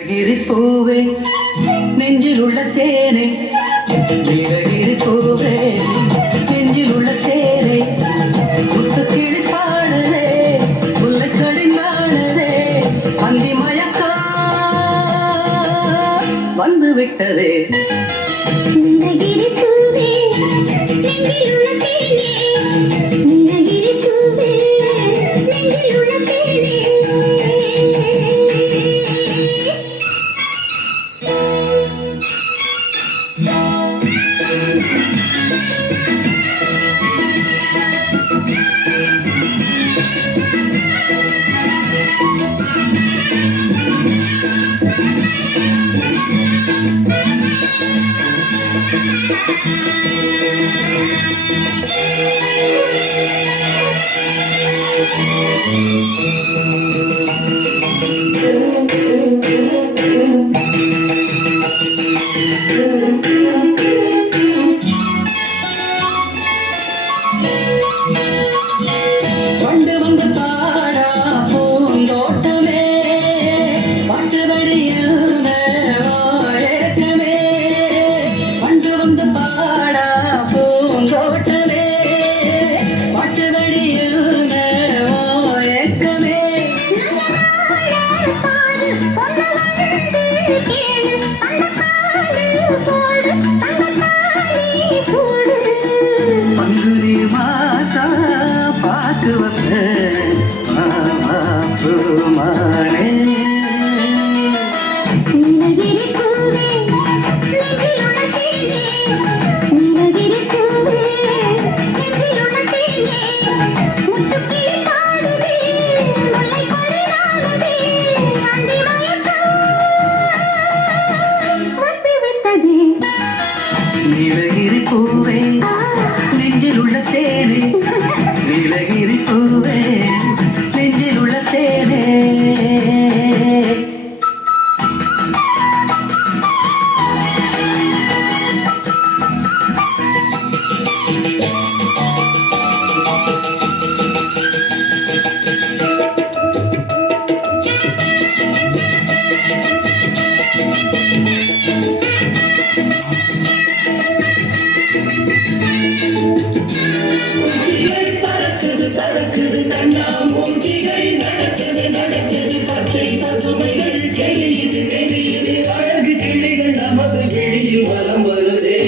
கிரிப்பூவே நெஞ்சில் உள்ள தேனே கிரிப்பூவே நெஞ்சில் உள்ள தேனே முத்து கிளி பாடுதே முல்லைக்கடி நாடுதே அந்தி மயக்கா வந்து விட்டதே நீலகிரிப்பூவே நெஞ்சில் உள்ள தேனே நீலகிரிப்பூவே நெஞ்சில் உள்ள தேனே பண்டு வந்து பாடா பூந்தோட்டமே பாட்டுபடியான ஏற்றமே பண்டு வந்து பாடா பூந்தோட்டமே பாட்டுபடியான ஏற்றமே பங்குனி மாசா பாட்டு வைப்பேன் பூமானே நீலகிரிப்பூவே நெஞ்சில் உள்ள தேனே நீலகிரிப்பூவே நெஞ்சில் உள்ள தேனே முத்துக்கிளி பாடுதே முல்லைக்கொடி நாடுதே அந்தி மயக்கம் வந்து விட்டதே நீலகிரி பூவே நெஞ்சில் உள்ள தேனே நீலகிரி பூவே நெஞ்சில் உள்ள தேனே பறக்குது கண்ணா மூஞ்சிகள் நடக்குது பச்சை பசுமைகள் தெரியுது அழகு கிளிகள் நமது வெளியில் வலம் வருதே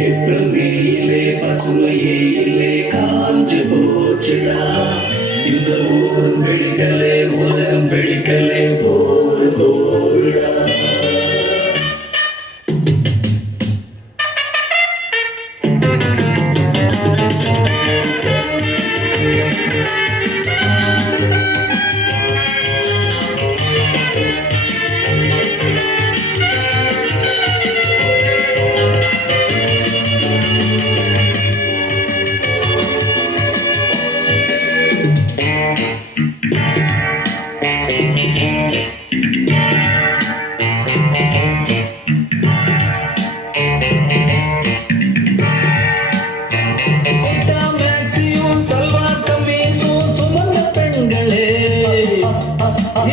ஏப்ரல் மேயிலே பசுமையே இல்லை காஞ்சு போச்சுடா இந்த ஊரும் வெடிக்கலே உலகம் வெடிக்கலே போடுடா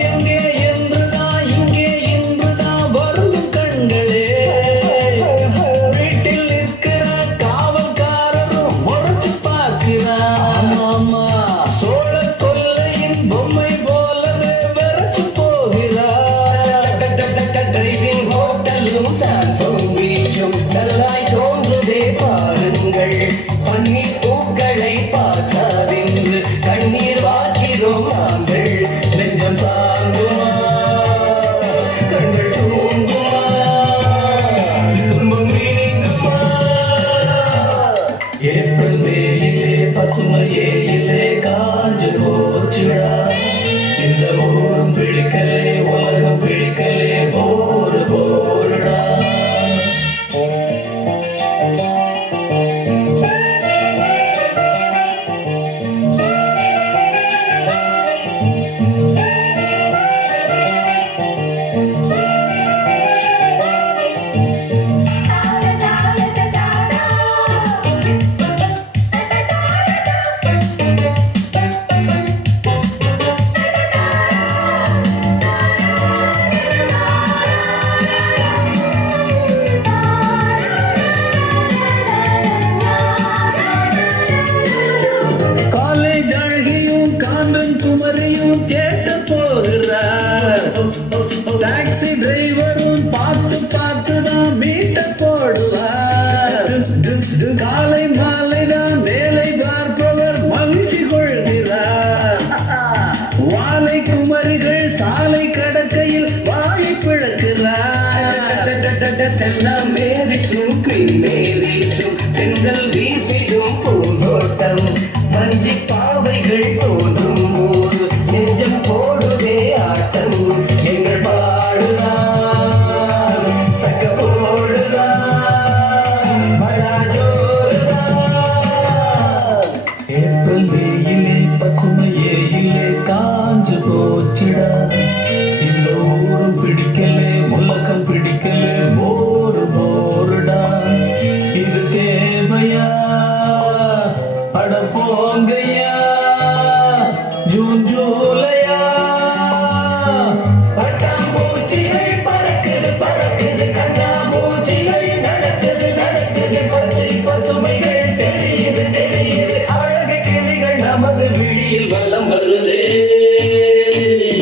எங்கே என்றுதான் இங்கே என்றுதான் வரும் கண்களே வீட்டில் இருக்கிற காவல்காரரும் முறைச்சு பார்க்கிறான் சோழ கொல்லையின் பொம்மை போலவே வரைச்சு போகிறார் டிரைவிங் ஹோட்டலும் சாந்தம் பீச்சும் நல்லாய் தோன்றுதே பாருங்கள் பன்னீர் பூக்களை பார்க்காதென்று கண்ணீர் வார்க்கிறோம் நாங்கள் நெஞ்சம் தாங்குமா சாலை கடக்கையில் வாழை பிழக்கிறார் மேரி சூக்கின் மேரி சூ பெண்கள் வீசிடும் பூந்தோட்டம் மஞ்சி பாவைகள் தோன்றும் போது நெஞ்சம் போடுதே ஆட்டம் எங்கள் பாடுதான் சக்க போடுதான் மழா ஜோருதான் ஏப்ரல் வெயிலே பசுமையே இல்லை காஞ்சு போச்சுடா இந்த ஊரும் பிடிக்கலே உலகம் பிடிக்கலே போரு போருடா இது தேவையா அட போங்கய்யா ஜூன் ஜூலையா பட்டாம்பூச்சிகள் பறக்குது பறக்குது கண்ணாமூச்சிகள் நடக்குது நடக்குது பச்சை பசுமைகள்